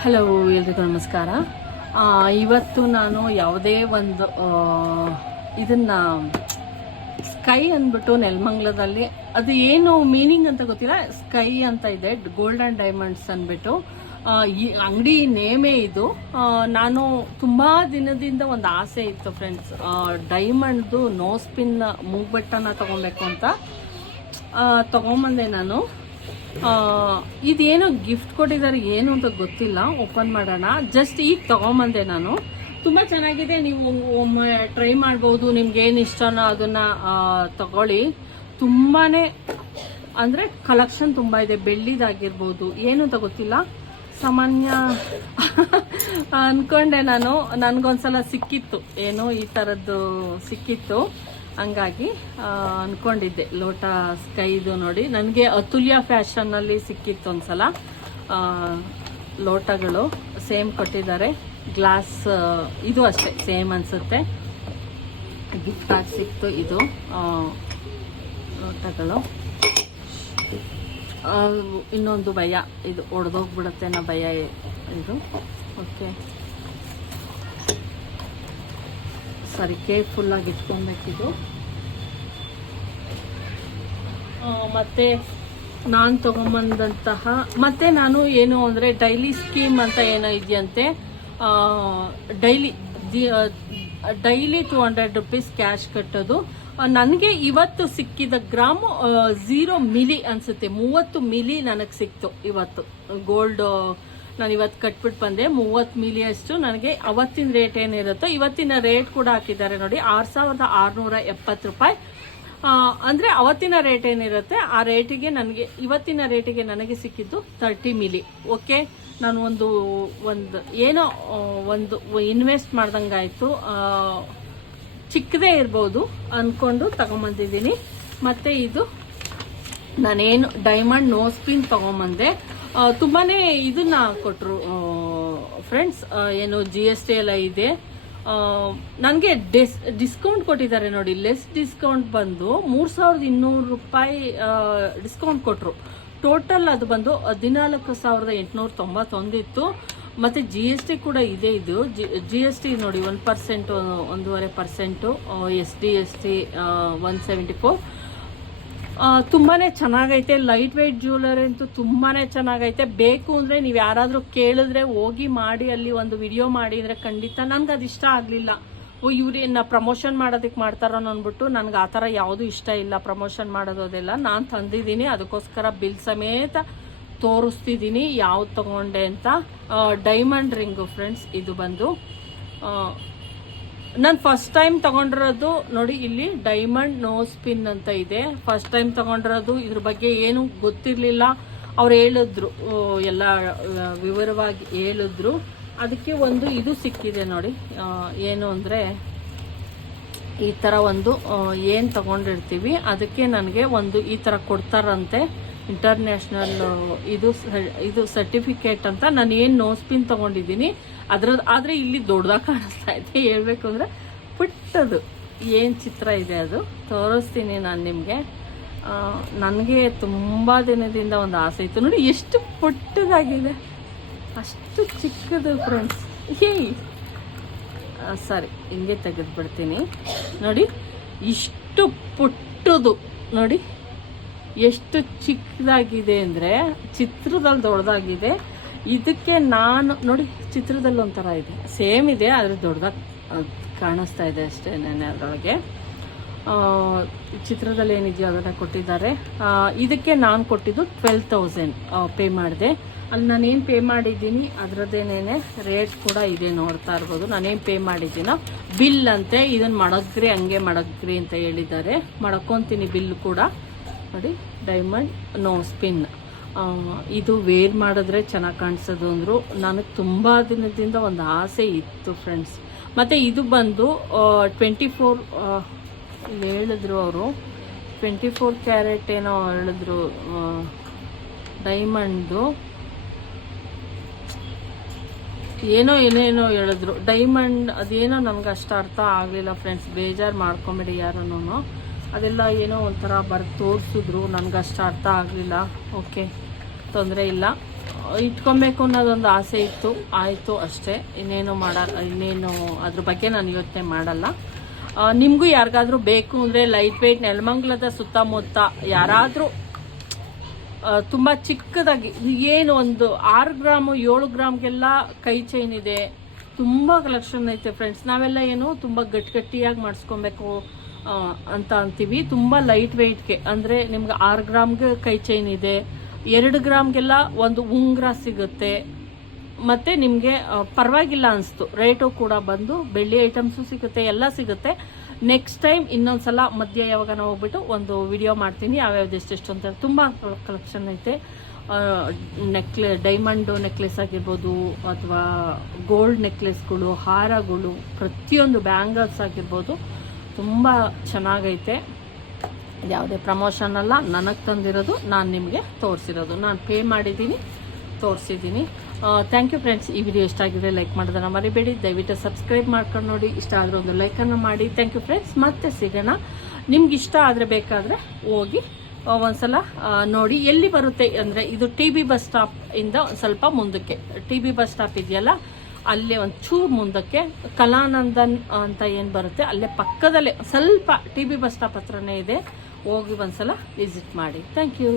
Hello ಎಲ್ರಿಗೂ ನಮಸ್ಕಾರ. ಇವತ್ತು ನಾನು ಯಾವುದೇ ಒಂದು ಇದನ್ನ ಸ್ಕೈ ಅಂದ್ಬಿಟ್ಟು ನೆಲಮಂಗ್ಲದಲ್ಲಿ, ಅದು ಏನು ಮೀನಿಂಗ್ ಅಂತ ಗೊತ್ತಿಲ್ಲ, ಸ್ಕೈ ಅಂತ ಇದೆ ಗೋಲ್ಡ್ ಆ್ಯಂಡ್ ಡೈಮಂಡ್ಸ್ ಅಂದ್ಬಿಟ್ಟು. ಈ ಅಂಗಡಿ ನೇಮೇ ಇದು. ನಾನು ತುಂಬ ದಿನದಿಂದ ಒಂದು ಆಸೆ ಇತ್ತು ಫ್ರೆಂಡ್ಸ್ ಡೈಮಂಡ್ದು ನೋ ಸ್ಪಿನ್ ಮೂಗ್ಬೆಟ್ಟನ ತಗೊಬೇಕು ಅಂತ. ತೊಗೊಂಬಂದೆ ನಾನು. ಇದೇನೋ ಗಿಫ್ಟ್ ಕೊಟ್ಟಿದ್ದಾರೆ ಏನು ಅಂತ ಗೊತ್ತಿಲ್ಲ ಓಪನ್ ಮಾಡೋಣ. ಜಸ್ಟ್ ಈಗ ತಗೊಂಬಂದೆ ನಾನು. ತುಂಬ ಚೆನ್ನಾಗಿದೆ, ನೀವು ಒಮ್ಮೆ ಟ್ರೈ ಮಾಡ್ಬೋದು. ನಿಮ್ಗೆ ಏನು ಇಷ್ಟನೋ ಅದನ್ನ ತಗೊಳ್ಳಿ. ತುಂಬಾ ಅಂದರೆ ಕಲೆಕ್ಷನ್ ತುಂಬ ಇದೆ, ಬೆಳ್ಳಿದಾಗಿರ್ಬೋದು. ಏನು ಅಂತ ಗೊತ್ತಿಲ್ಲ. ಸಾಮಾನ್ಯ ಅನ್ಕೊಂಡೆ ನಾನು. ನನಗೊಂದ್ಸಲ ಸಿಕ್ಕಿತ್ತು. ಏನೋ ಈ ಥರದ್ದು ಸಿಕ್ಕಿತ್ತು. ಹಂಗಾಗಿ ಅಂದ್ಕೊಂಡಿದ್ದೆ ಲೋಟ ಸ್ಕೈದು ನೋಡಿ. ನನಗೆ ಅತುಲ್ಯ ಫ್ಯಾಷನ್ನಲ್ಲಿ ಸಿಕ್ಕಿತ್ತು ಒಂದ್ಸಲ. ಆ, ಲೋಟಗಳು ಸೇಮ್ ಕೊಟ್ಟಿದ್ದಾರೆ. ಗ್ಲಾಸ್ ಇದು ಅಷ್ಟೇ ಸೇಮ್ ಅನಿಸುತ್ತೆ. ಗಿಫ್ಟ್ ಆಗಿ ಸಿಕ್ತು ಇದು. ಲೋಟಗಳು. ಇನ್ನೊಂದು ಭಯ. ಇದು ಒಡೆದೋಗ್ಬಿಡುತ್ತೆ ಅನ್ನೋ ಭಯ ಇದು. ಓಕೆ ಸರಿ ಕೇರ್ಫುಲ್ ಆಗಿ ಇಟ್ಕೊಬೇಕಿದು. ಮತ್ತೆ ನಾನು ತೊಗೊಂಬಂದಂತಹ, ಮತ್ತೆ ನಾನು ಏನು ಅಂದರೆ ಡೈಲಿ ಸ್ಕೀಮ್ ಅಂತ ಏನೋ ಇದೆಯಂತೆ daily daily two hundred rupees cash ಕಟ್ಟೋದು. ನನಗೆ ಇವತ್ತು ಸಿಕ್ಕಿದ ಗ್ರಾಮ್ ಝೀರೋ ಮಿಲಿ ಅನ್ಸುತ್ತೆ. ಮೂವತ್ತು ಮಿಲಿ ನನಗೆ ಸಿಕ್ತು ಇವತ್ತು. ಗೋಲ್ಡ್ ನಾನು ಇವತ್ತು ಕಟ್ಬಿಟ್ಟು ಬಂದೆ. ಮೂವತ್ತು ಮಿಲಿ ಅಷ್ಟು. ನನಗೆ ಅವತ್ತಿನ ರೇಟ್ ಏನಿರುತ್ತೋ, ಇವತ್ತಿನ ರೇಟ್ ಕೂಡ ಹಾಕಿದ್ದಾರೆ ನೋಡಿ. ಆರು ಸಾವಿರದ ಆರುನೂರ ಎಪ್ಪತ್ತು ರೂಪಾಯಿ. ಅಂದರೆ ಅವತ್ತಿನ ರೇಟ್ ಏನಿರುತ್ತೆ, ಆ ರೇಟಿಗೆ ನನಗೆ, ಇವತ್ತಿನ ರೇಟಿಗೆ ನನಗೆ ಸಿಕ್ಕಿದ್ದು ತರ್ಟಿ ಮಿಲಿ. ಓಕೆ ನಾನು ಒಂದು ಒಂದು, ಏನೋ ಒಂದು ಇನ್ವೆಸ್ಟ್ ಮಾಡ್ದಂಗಾಯ್ತು ಚಿಕ್ಕದೇ ಇರ್ಬೋದು ಅಂದ್ಕೊಂಡು ತಗೊಂಬಂದಿದ್ದೀನಿ. ಮತ್ತೆ ಇದು ನಾನೇನು ಡೈಮಂಡ್ ನೋಸ್ ಪಿನ್ ತಗೊಂಬಂದೆ. ಆ, ತುಂಬಾನೇ ಇದನ್ನ ಕೊಟ್ಟರು ಫ್ರೆಂಡ್ಸ್ ಏನು ಜಿ ಎಸ್ ಟಿ ಎಲ್ಲ ಇದೆ. ನನಗೆ ಡಿಸ್ ಡಿಸ್ಕೌಂಟ್ ಕೊಟ್ಟಿದ್ದಾರೆ ನೋಡಿ ಲೆಸ್ ಡಿಸ್ಕೌಂಟ್ ಬಂದು ಮೂರು ಸಾವಿರದ ಇನ್ನೂರು ರೂಪಾಯಿ ಡಿಸ್ಕೌಂಟ್ ಕೊಟ್ಟರು ಟೋಟಲ್ ಅದು ಬಂದು ಹದಿನಾಲ್ಕು ಸಾವಿರದ ಎಂಟುನೂರ ತೊಂಬತ್ತೊಂದಿತ್ತು ಮತ್ತು ಜಿ ಎಸ್ ಟಿ ಕೂಡ ಇದೆ ಇದು. ಜಿ ಎಸ್ ಟಿ ನೋಡಿ ಒನ್ ಪರ್ಸೆಂಟ್ ಒಂದೂವರೆ percent S D S T one seventy four ಆ, ತುಂಬಾನೇ ಚೆನ್ನಾಗೈತೆ ಲೈಟ್ ವೆಯ್ಟ್ ಜ್ಯುವೆಲರಿ ಅಂತೂ ತುಂಬಾನೇ ಚೆನ್ನಾಗೈತೆ. ಬೇಕು ಅಂದ್ರೆ ನೀವು ಯಾರಾದರೂ ಕೇಳಿದ್ರೆ ಹೋಗಿ ಮಾಡಿ ಅಲ್ಲಿ ಒಂದು ವಿಡಿಯೋ ಮಾಡಿ ಅಂದ್ರೆ ಖಂಡಿತ ನನ್ಗೆ ಅದು ಇಷ್ಟ ಆಗಲಿಲ್ಲ. ಓ ಇವ್ರೇನ ಪ್ರಮೋಷನ್ ಮಾಡೋದಕ್ಕೆ ಮಾಡ್ತಾರೋ ಅಂದ್ಬಿಟ್ಟು ನನ್ಗೆ ಆ ಥರ ಯಾವುದೂ ಇಷ್ಟ ಇಲ್ಲ ಪ್ರಮೋಷನ್ ಮಾಡೋದು ಅದೆಲ್ಲ. ನಾನು ತಂದಿದ್ದೀನಿ ಅದಕ್ಕೋಸ್ಕರ ಬಿಲ್ ಸಮೇತ ತೋರಿಸ್ತಿದ್ದೀನಿ ಯಾವ್ದು ತಗೊಂಡೆ ಅಂತ. ಡೈಮಂಡ್ ರಿಂಗು ಫ್ರೆಂಡ್ಸ್ ಇದು ಬಂದು. ನಾನು ಫಸ್ಟ್ ಟೈಮ್ ತಗೊಂಡಿರೋದು ನೋಡಿ, ಇಲ್ಲಿ ಡೈಮಂಡ್ ನೋ ಸ್ಪಿನ್ ಅಂತ ಇದೆ. ಫಸ್ಟ್ ಟೈಮ್ ತಗೊಂಡಿರೋದು, ಇದ್ರ ಬಗ್ಗೆ ಏನು ಗೊತ್ತಿರಲಿಲ್ಲ. ಅವ್ರು ಹೇಳಿದ್ರು ಎಲ್ಲ ವಿವರವಾಗಿ ಹೇಳಿದ್ರು. ಅದಕ್ಕೆ ಒಂದು ಇದು ಸಿಕ್ಕಿದೆ ನೋಡಿ. ಏನು ಅಂದರೆ, ಈ ಥರ ಒಂದು ಏನು ತಗೊಂಡಿರ್ತೀವಿ, ಅದಕ್ಕೆ ನನಗೆ ಒಂದು ಈ ಥರ ಕೊಡ್ತಾರಂತೆ. ಇಂಟರ್ನ್ಯಾಷನಲ್ ಇದು ಇದು ಸರ್ಟಿಫಿಕೇಟ್ ಅಂತ ನಾನು ಏನು ನೋಸ್ ಪಿನ್ ತಗೊಂಡಿದ್ದೀನಿ ಅದ್ರ ಆದರೆ ಇಲ್ಲಿ ದೊಡ್ಡದಾಗ ಕಾಣಿಸ್ತಾ ಇದೆ. ಹೇಳ್ಬೇಕು ಅಂದರೆ ಪುಟ್ಟದು. ಏನು ಚಿತ್ರ ಇದೆ ಅದು? ತೋರಿಸ್ತೀನಿ ನಾನು ನಿಮಗೆ. ನನಗೆ ತುಂಬ ದಿನದಿಂದ ಒಂದು ಆಸೆ ಇತ್ತು. ನೋಡಿ, ಎಷ್ಟು ಪುಟ್ಟದಾಗಿದೆ. ಅಷ್ಟು ಚಿಕ್ಕದು ಫ್ರೆಂಡ್ಸ್ ಹೇಯ್ ಸರಿ, ಹಿಂಗೆ ತೆಗೆದ್ಬಿಡ್ತೀನಿ. ನೋಡಿ, ಇಷ್ಟು ಪುಟ್ಟದು. ನೋಡಿ ಎಷ್ಟು ಚಿಕ್ಕದಾಗಿದೆ ಅಂದರೆ ಚಿತ್ರದಲ್ಲಿ ದೊಡ್ಡದಾಗಿದೆ. ಇದಕ್ಕೆ ನಾನು, ನೋಡಿ, ಚಿತ್ರದಲ್ಲಿ ಒಂಥರ ಇದೆ. ಸೇಮ್ ಇದೆ, ಆದರೆ ದೊಡ್ಡದಾಗಿ ಕಾಣಿಸ್ತಾ ಇದೆ ಅಷ್ಟೇ ನೆನೆ ಅದರೊಳಗೆ. ಚಿತ್ರದಲ್ಲಿ ಏನಿದೆಯೋ ಅದನ್ನು ಕೊಟ್ಟಿದ್ದಾರೆ. ಇದಕ್ಕೆ ನಾನು ಕೊಟ್ಟಿದ್ದು ಟ್ವೆಲ್ ತೌಸಂಡ್ ಪೇ ಮಾಡಿದೆ. ಅಲ್ಲಿ ನಾನೇನು ಪೇ ಮಾಡಿದ್ದೀನಿ ಅದರದ್ದೇನೇನೆ ರೇಟ್ ಕೂಡ ಇದೆ ನೋಡ್ತಾ ಇರ್ಬೋದು. ನಾನೇನು ಪೇ ಮಾಡಿದ್ದೀನೋ, ಬಿಲ್ ಅಂತೆ ಇದನ್ನು ಮಡಗ್ರಿ ಹಂಗೆ ಮಡಗ್ರಿ ಅಂತ ಹೇಳಿದ್ದಾರೆ. ಮಡ್ಕೊತೀನಿ ಬಿಲ್ ಕೂಡ. ನೋಡಿ ಡೈಮಂಡ್ ನೋ ಸ್ಪಿನ್ ಇದು ವೇರ್ ಮಾಡಿದ್ರೆ ಚೆನ್ನಾಗಿ ಕಾಣಿಸೋದು ಅಂದರು. ನನಗೆ ತುಂಬ ದಿನದಿಂದ ಒಂದು ಆಸೆ ಇತ್ತು ಫ್ರೆಂಡ್ಸ್ ಮತ್ತು ಇದು ಬಂದು ಟ್ವೆಂಟಿ ಫೋರ್ ಹೇಳಿದ್ರು ಅವರು. ಟ್ವೆಂಟಿ ಫೋರ್ ಕ್ಯಾರೆಟ್ ಏನೋ ಹೇಳಿದ್ರು ಡೈಮಂಡ್ದು ಏನೋ, ಏನೇನೋ ಹೇಳಿದ್ರು. ಡೈಮಂಡ್ ಅದೇನೋ ನನಗೆ ಅಷ್ಟು ಅರ್ಥ ಆಗಲಿಲ್ಲ ಫ್ರೆಂಡ್ಸ್ ಬೇಜಾರು ಮಾಡ್ಕೊಂಬಿಡಿ ಯಾರನ್ನೂ. ಅದೆಲ್ಲ ಏನೋ ಒಂಥರ ಬರ್, ತೋರಿಸಿದ್ರು. ನನಗೆ ಅರ್ಥ ಆಗಲಿಲ್ಲ. ಓಕೆ. ತೊಂದರೆ ಇಲ್ಲ. ಇಟ್ಕೊಬೇಕು ಅನ್ನೋದೊಂದು ಆಸೆ ಇತ್ತು. ಆಯಿತು ಅಷ್ಟೇ. ಇನ್ನೇನು ಮಾಡ, ಇನ್ನೇನು ಅದ್ರ ಬಗ್ಗೆ ನಾನು ಯೋಚನೆ ಮಾಡಲ್ಲ. ನಿಮಗೂ ಯಾರಿಗಾದ್ರೂ ಬೇಕು ಅಂದರೆ ಲೈಟ್ ವೆಯ್ಟ್ ನೆಲಮಂಗ್ಲದ ಸುತ್ತಮುತ್ತ ಯಾರಾದರೂ ತುಂಬ ಚಿಕ್ಕದಾಗಿ, ಏನು ಒಂದು ಆರು ಗ್ರಾಮು, ಏಳು ಗ್ರಾಮ್ಗೆಲ್ಲ ಕೈ ಚೈನ್ ಇದೆ. ತುಂಬ ಕಲೆಕ್ಷನ್ ಐತೆ ಫ್ರೆಂಡ್ಸ್ ನಾವೆಲ್ಲ ಏನು ತುಂಬ ಗಟ್ಟಿಗಟ್ಟಿಯಾಗಿ ಮಾಡಿಸ್ಕೊಬೇಕು. ಅಂತ ಅಂತೀವಿ. ತುಂಬ ಲೈಟ್ ವೆಯ್ಟ್ಗೆ ಅಂದರೆ ನಿಮ್ಗೆ ಆರು ಗ್ರಾಮ್ಗೆ ಕೈ ಚೈನ್ ಇದೆ. ಎರಡು ಗ್ರಾಮ್ಗೆಲ್ಲ ಒಂದು ಉಂಗುರ ಸಿಗುತ್ತೆ. ಮತ್ತು ನಿಮಗೆ ಪರವಾಗಿಲ್ಲ ಅನಿಸ್ತು. ರೇಟು ಕೂಡ ಬಂದು ಬೆಳ್ಳಿ ಐಟಮ್ಸು ಸಿಗುತ್ತೆ, ಎಲ್ಲ ಸಿಗುತ್ತೆ. ನೆಕ್ಸ್ಟ್ ಟೈಮ್ ಇನ್ನೊಂದ್ಸಲ ಮಧ್ಯ ಯಾವಾಗ ನಾವು ಹೋಗ್ಬಿಟ್ಟು ಒಂದು ವಿಡಿಯೋ ಮಾಡ್ತೀನಿ. ಯಾವ್ಯಾವ್ದು ಎಷ್ಟೆಷ್ಟು ಅಂತ. ತುಂಬ ಕಲೆಕ್ಷನ್ ಐತೆ. ನೆಕ್ಲೆ ಡೈಮಂಡು ನೆಕ್ಲೆಸ್ ಆಗಿರ್ಬೋದು, ಅಥವಾ ಗೋಲ್ಡ್ ನೆಕ್ಲೆಸ್ಗಳು ಹಾರಗಳು, ಪ್ರತಿಯೊಂದು ಬ್ಯಾಂಗಲ್ಸ್ ಆಗಿರ್ಬೋದು. ತುಂಬ ಚೆನ್ನಾಗೈತೆ. ಯಾವುದೇ ಪ್ರಮೋಷನ್ ಅಲ್ಲ, ನನಗೆ ತಂದಿರೋದು, ನಾನು ನಿಮಗೆ ತೋರಿಸಿರೋದು. ನಾನು ಪೇ ಮಾಡಿದ್ದೀನಿ, ತೋರಿಸಿದ್ದೀನಿ. ಥ್ಯಾಂಕ್ ಯು ಫ್ರೆಂಡ್ಸ್ ಈ ವಿಡಿಯೋ ಇಷ್ಟ ಆಗಿದ್ರೆ ಲೈಕ್ ಮಾಡೋದನ್ನ ಮರಿಬೇಡಿ. ದಯವಿಟ್ಟು ಸಬ್ಸ್ಕ್ರೈಬ್ ಮಾಡ್ಕೊಂಡು ನೋಡಿ. ಇಷ್ಟ ಆದರೆ ಒಂದು ಲೈಕನ್ನು ಮಾಡಿ. ಥ್ಯಾಂಕ್ ಯು ಫ್ರೆಂಡ್ಸ್ ಮತ್ತೆ ಸಿಗೋಣ. ನಿಮ್ಗೆ ಇಷ್ಟ ಆದರೆ ಬೇಕಾದರೆ ಹೋಗಿ ಒಂದ್ಸಲ ನೋಡಿ ಎಲ್ಲಿ ಬರುತ್ತೆ. ಅಂದರೆ ಇದು ಟಿ ಬಿ ಬಸ್ ಸ್ಟಾಪ್ ಇಂದ ಸ್ವಲ್ಪ ಮುಂದಕ್ಕೆ. ಟಿ ಬಿ ಬಸ್ ಸ್ಟಾಪ್ ಇದೆಯಲ್ಲ ಅಲ್ಲೇ ಒಂದು ಚೂರು ಮುಂದಕ್ಕೆ ಕಲಾನಂದನ್ ಅಂತ ಏನು ಬರುತ್ತೆ, ಅಲ್ಲೇ ಪಕ್ಕದಲ್ಲೇ ಸ್ವಲ್ಪ ಟಿ ಬಿ ಬಸ್ ಸ್ಟಾಪ್ ಹತ್ರನೇ ಇದೆ, ಹೋಗಿ ಒಂದ್ಸಲ ವಿಸಿಟ್ ಮಾಡಿ. Thank you